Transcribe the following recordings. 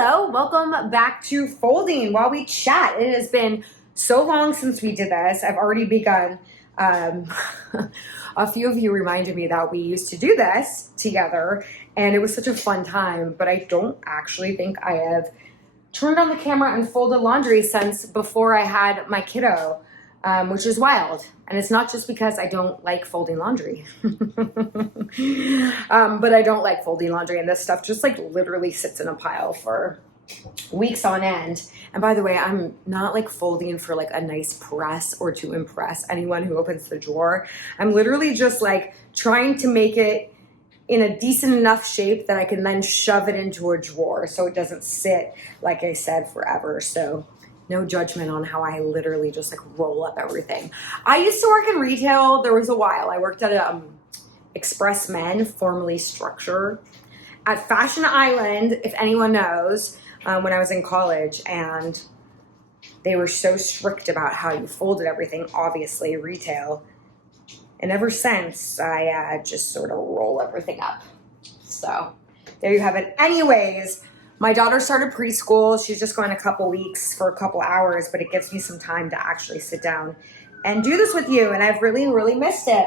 Hello, welcome back to Folding While We Chat. It has been so long since we did this. I've already begun. A few of you reminded me that we used to do this together and it was such a fun time, but I don't actually think I have turned on the camera and folded laundry since before I had my kiddo, which is wild. And it's not just because I don't like folding laundry, but I don't like folding laundry, and this stuff just like literally sits in a pile for weeks on end. And by the way, I'm not like folding for like a nice press or to impress anyone who opens the drawer. I'm literally just like trying to make it in a decent enough shape that I can then shove it into a drawer so it doesn't sit, like I said, forever. So no judgment on how I literally just like roll up everything. I used to work in retail. There was a while. I worked at Express Men, formerly Structure, at Fashion Island, if anyone knows, when I was in college. And they were so strict about how you folded everything, obviously, retail. And ever since, I just sort of roll everything up. So there you have it. Anyways, my daughter started preschool. She's just going a couple weeks for a couple hours, but it gives me some time to actually sit down and do this with you. And I've really, really missed it.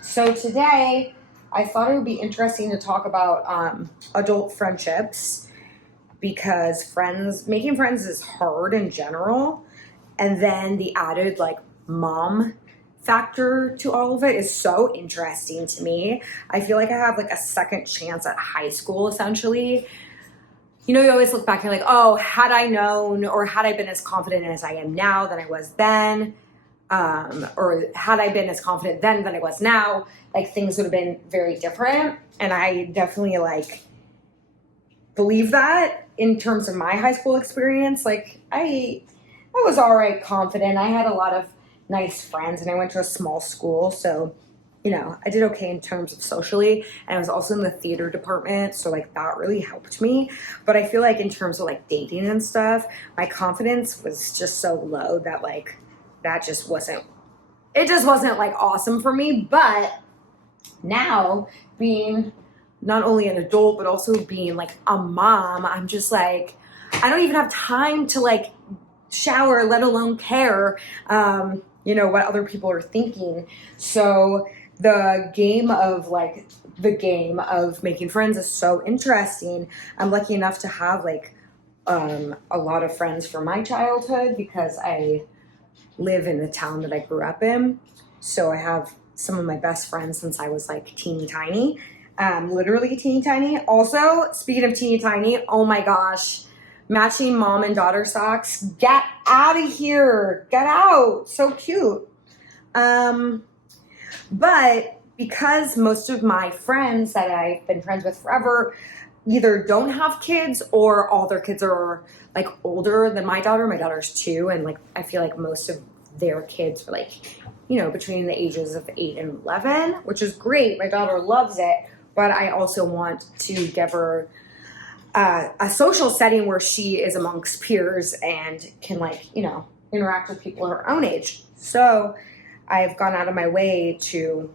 So today I thought it would be interesting to talk about adult friendships, because making friends is hard in general. And then the added like mom factor to all of it is so interesting to me. I feel like I have like a second chance at high school, essentially. You know, you always look back and you're like, oh, had I known, or had I been as confident as I am now than I was then, or had I been as confident then than I was now, like things would have been very different. And I definitely like believe that in terms of my high school experience. Like I was all right confident. I had a lot of nice friends and I went to a small school. So, you know, I did okay in terms of socially, and I was also in the theater department, so like that really helped me. But I feel like in terms of like dating and stuff, my confidence was just so low that like that just wasn't like awesome for me. But now, being not only an adult but also being like a mom, I'm just like, I don't even have time to like shower, let alone care you know, what other people are thinking. So the game of making friends is so interesting. I'm lucky enough to have like a lot of friends from my childhood because I live in the town that I grew up in. So I have some of my best friends since I was like teeny tiny, literally teeny tiny. Also, speaking of teeny tiny, oh my gosh, matching mom and daughter socks. Get out of here. Get out. So cute. But because most of my friends that I've been friends with forever either don't have kids or all their kids are like older than my daughter. My daughter's 2, and like I feel like most of their kids are like, you know, between the ages of 8 and 11, which is great. My daughter loves it, but I also want to give her a social setting where she is amongst peers and can like, you know, interact with people her own age. So I've gone out of my way to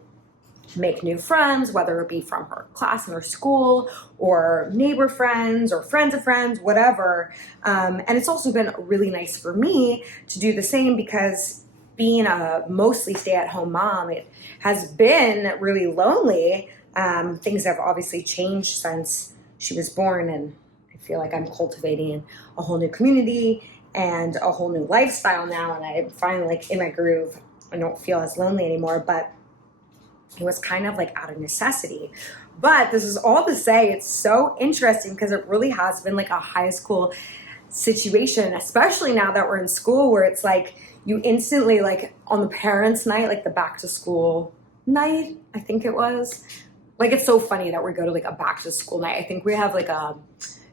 make new friends, whether it be from her class in her school or neighbor friends or friends of friends, whatever. And it's also been really nice for me to do the same, because being a mostly stay-at-home mom, it has been really lonely. Things have obviously changed since she was born, and I feel like I'm cultivating a whole new community and a whole new lifestyle now, and I'm finally like in my groove. I don't feel as lonely anymore, but it was kind of like out of necessity. But this is all to say, it's so interesting because it really has been like a high school situation, especially now that we're in school, where it's like you instantly, like on the parents' night, like the back to school night, I think it was, like, it's so funny that we go to like a back to school night. I think we have like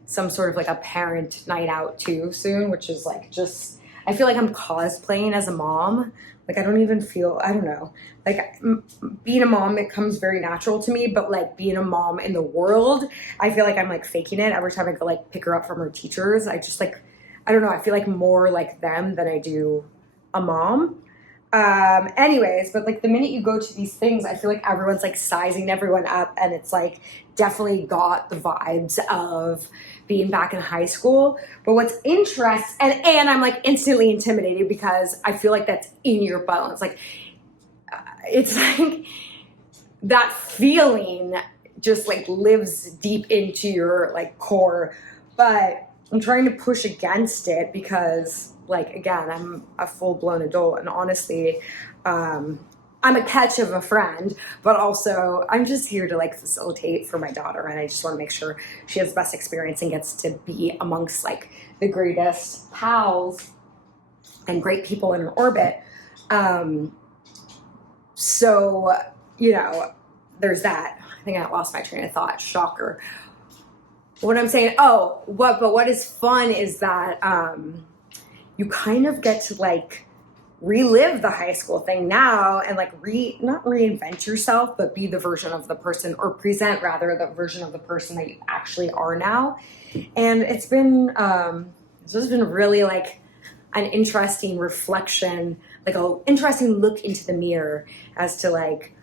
some sort of like a parent night out too soon, which is like just, I feel like I'm cosplaying as a mom. Like I don't know. Like being a mom, it comes very natural to me, but like being a mom in the world, I feel like I'm like faking it every time I go like pick her up from her teachers. I just like, I don't know. I feel like more like them than I do a mom. Anyways, but like the minute you go to these things, I feel like everyone's like sizing everyone up, and it's like definitely got the vibes of being back in high school. But what's interesting, and I'm like instantly intimidated because I feel like that's in your bones. Like it's like that feeling just like lives deep into your like core. But I'm trying to push against it because like, again, I'm a full-blown adult, and honestly, I'm a catch of a friend, but also I'm just here to like facilitate for my daughter, and I just want to make sure she has the best experience and gets to be amongst like the greatest pals and great people in her orbit. So, you know, there's that. I think I lost my train of thought. Shocker. What I'm saying, but what is fun is that you kind of get to like relive the high school thing now and like not reinvent yourself, but be the version of the person, or present rather the version of the person that you actually are now. And it's been really like an interesting reflection, like an interesting look into the mirror as to like,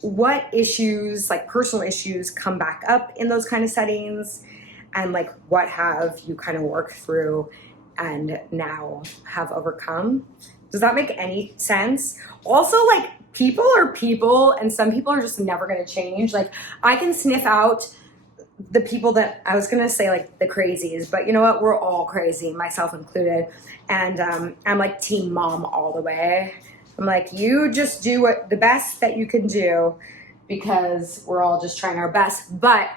what issues, like personal issues, come back up in those kind of settings, and like what have you kind of worked through and now have overcome. Does that make any sense? Also, like, people are people, and some people are just never going to change. Like, I can sniff out the people that, I was going to say like the crazies, but you know what? We're all crazy, myself included. And I'm like team mom all the way. I'm like, you just do the best that you can do, because we're all just trying our best. But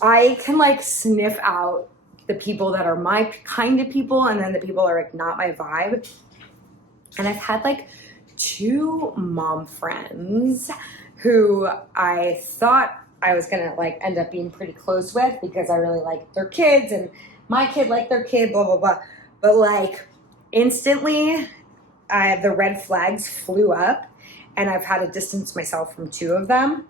I can like sniff out the people that are my kind of people, and then the people that are like not my vibe. And I've had like 2 mom friends who I thought I was gonna like end up being pretty close with because I really like their kids and my kid liked their kid, blah, blah, blah. But like instantly, the red flags flew up, and I've had to distance myself from 2 of them.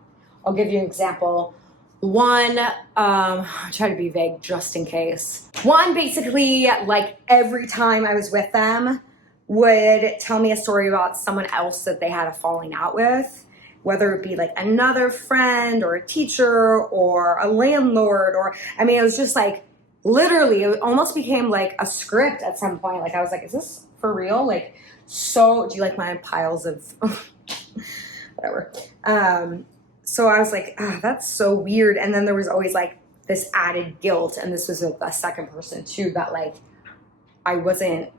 I'll give you an example. One, I'll try to be vague just in case. One, basically, like every time I was with them, would tell me a story about someone else that they had a falling out with, whether it be like another friend or a teacher or a landlord, or, I mean, it was just like, literally, it almost became like a script at some point. Like, I was like, is this for real? Like, so, do you like my piles of, whatever. So I was like, that's so weird. And then there was always like this added guilt. And this was a second person too, that like, I wasn't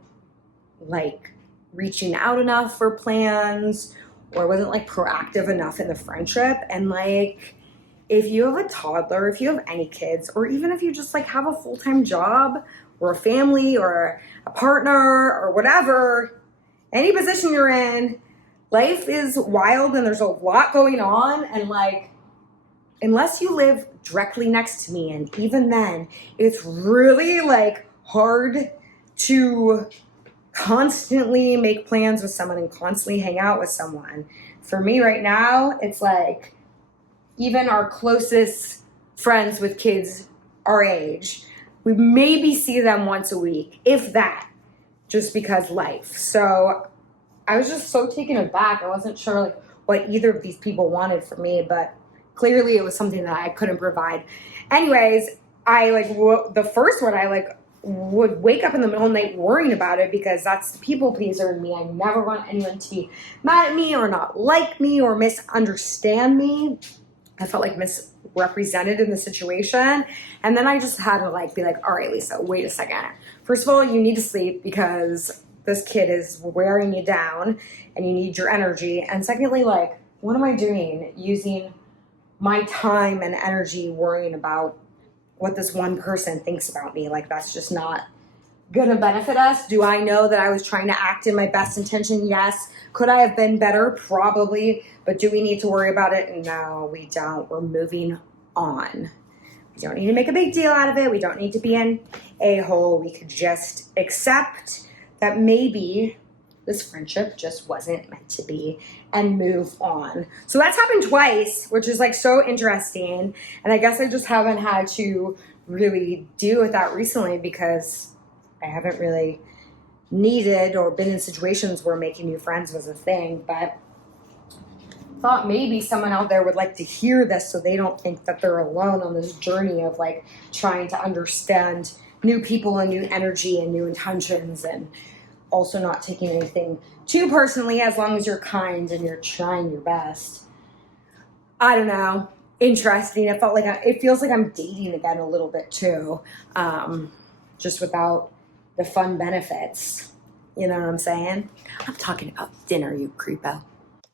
like reaching out enough for plans, or wasn't like proactive enough in the friendship. And like, if you have a toddler, if you have any kids, or even if you just like have a full-time job or a family or a partner or whatever, any position you're in, life is wild and there's a lot going on. And like, unless you live directly next to me, and even then, it's really like hard to constantly make plans with someone and constantly hang out with someone. For me right now, it's like, even our closest friends with kids our age, we maybe see them once a week, if that, just because life. So I was just so taken aback. I wasn't sure like what either of these people wanted from me, but clearly it was something that I couldn't provide. Anyways, I like the first one, I like would wake up in the middle of the night worrying about it, because that's the people pleaser in me. I never want anyone to be mad at me or not like me or misunderstand me. I felt like misrepresented in the situation. And then I just had to like be like, all right, Lisa, wait a second. First of all, you need to sleep because this kid is wearing you down and you need your energy. And secondly, like, what am I doing using my time and energy worrying about what this one person thinks about me? Like, that's just not gonna benefit us. Do I know that I was trying to act in my best intention? Yes. Could I have been better? Probably. But do we need to worry about it? No, we don't. We're moving on. We don't need to make a big deal out of it. We don't need to be an a-hole. We could just accept that maybe this friendship just wasn't meant to be and move on. So that's happened twice, which is like so interesting. And I guess I just haven't had to really deal with that recently because I haven't really needed or been in situations where making new friends was a thing, but thought maybe someone out there would like to hear this so they don't think that they're alone on this journey of like trying to understand new people and new energy and new intentions, and also not taking anything too personally as long as you're kind and you're trying your best. I don't know. Interesting. It feels like I'm dating again a little bit too, just without the fun benefits. You know what I'm saying? I'm talking about dinner, you creepo.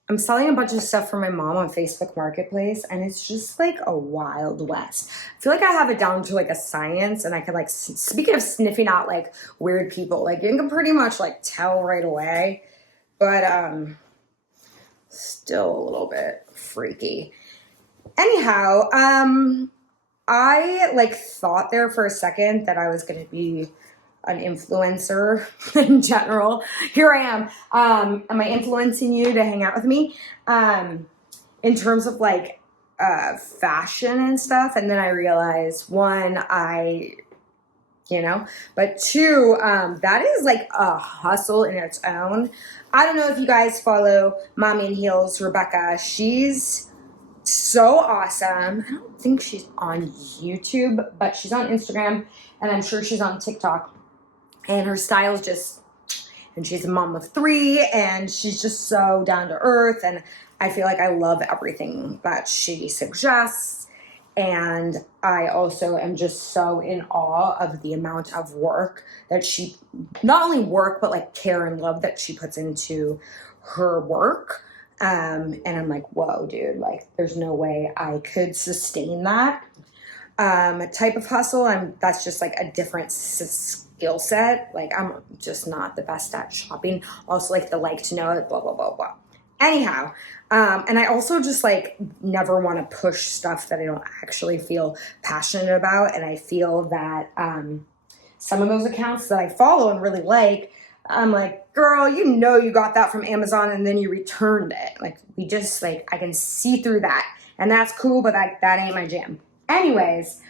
I'm selling a bunch of stuff for my mom on Facebook Marketplace, and it's just like a wild west. I feel like I have it down to like a science, and I can like, speaking of sniffing out like weird people, like you can pretty much like tell right away, but still a little bit freaky. Anyhow, I like thought there for a second that I was going to be an influencer in general. Here I am. Am I influencing you to hang out with me? In terms of like fashion and stuff. And then I realized, one, but two, that is like a hustle in its own. I don't know if you guys follow Mommy in Heels, Rebecca. She's so awesome. I don't think she's on YouTube, but she's on Instagram, and I'm sure she's on TikTok. And her style's just, and she's a mom of 3, and she's just so down to earth. And I feel like I love everything that she suggests. And I also am just so in awe of the amount of work that she, not only work, but like care and love that she puts into her work. And I'm like, whoa, dude, like there's no way I could sustain that type of hustle. That's just like a different skill set. Like I'm just not the best at shopping. Also like the like to know it, blah, blah, blah, blah. Anyhow, and I also just like never want to push stuff that I don't actually feel passionate about. And I feel that some of those accounts that I follow and really like, I'm like, girl, you got that from Amazon and then you returned it. Like I can see through that, and that's cool, but that ain't my jam. Anyways,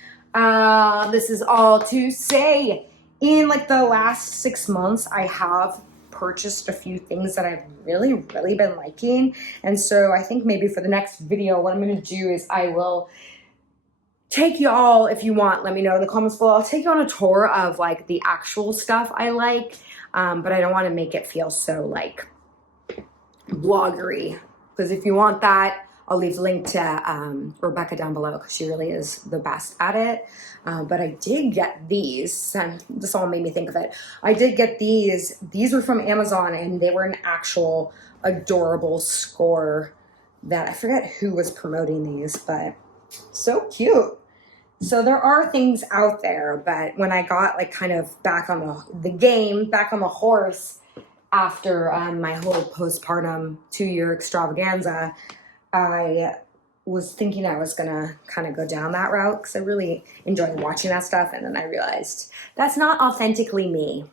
this is all to say, in like the last 6 months, I have purchased a few things that I've really, really been liking. And so I think maybe for the next video, what I'm going to do is I will take y'all, if you want, let me know in the comments below. I'll take you on a tour of like the actual stuff I like. But I don't want to make it feel so like bloggery, because if you want that, I'll leave the link to Rebecca down below, because she really is the best at it. But I did get these, and this all made me think of it. I did get these. These were from Amazon, and they were an actual adorable score that I forget who was promoting these, but so cute. So there are things out there, but when I got like kind of back on the horse after my whole postpartum 2-year extravaganza, I was thinking I was gonna kind of go down that route because I really enjoyed watching that stuff. And then I realized that's not authentically me,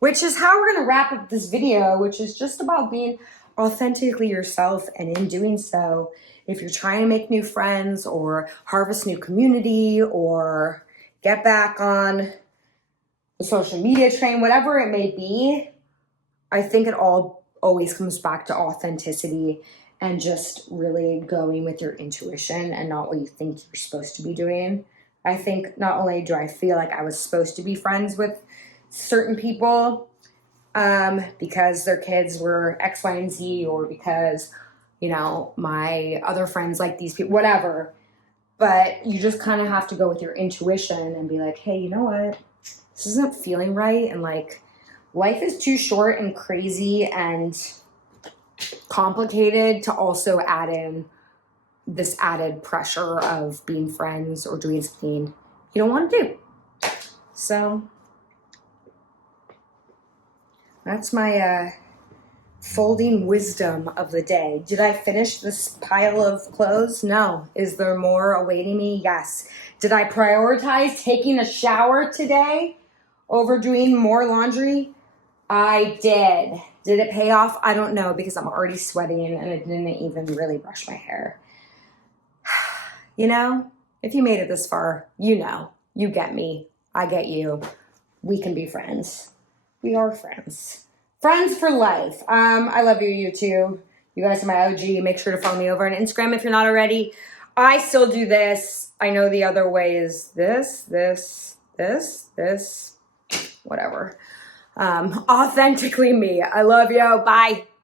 which is how we're gonna wrap up this video, which is just about being authentically yourself. And in doing so, if you're trying to make new friends or harvest new community or get back on the social media train, whatever it may be, I think it all always comes back to authenticity and just really going with your intuition and not what you think you're supposed to be doing. I think not only do I feel like I was supposed to be friends with certain people because their kids were X, Y, and Z, or because my other friends like these people, whatever. But you just kind of have to go with your intuition and be like, hey, you know what? This isn't feeling right. And like, life is too short and crazy and complicated to also add in this added pressure of being friends or doing something you don't want to do. So that's my folding wisdom of the day. Did I finish this pile of clothes? No. Is there more awaiting me? Yes. Did I prioritize taking a shower today over doing more laundry? I did. Did it pay off? I don't know, because I'm already sweating and I didn't even really brush my hair. If you made it this far, you get me. I get you. We can be friends. We are friends. Friends for life. I love you, you two. You guys are my OG. Make sure to follow me over on Instagram if you're not already. I still do this. I know the other way is this, whatever. Authentically me. I love you. Bye.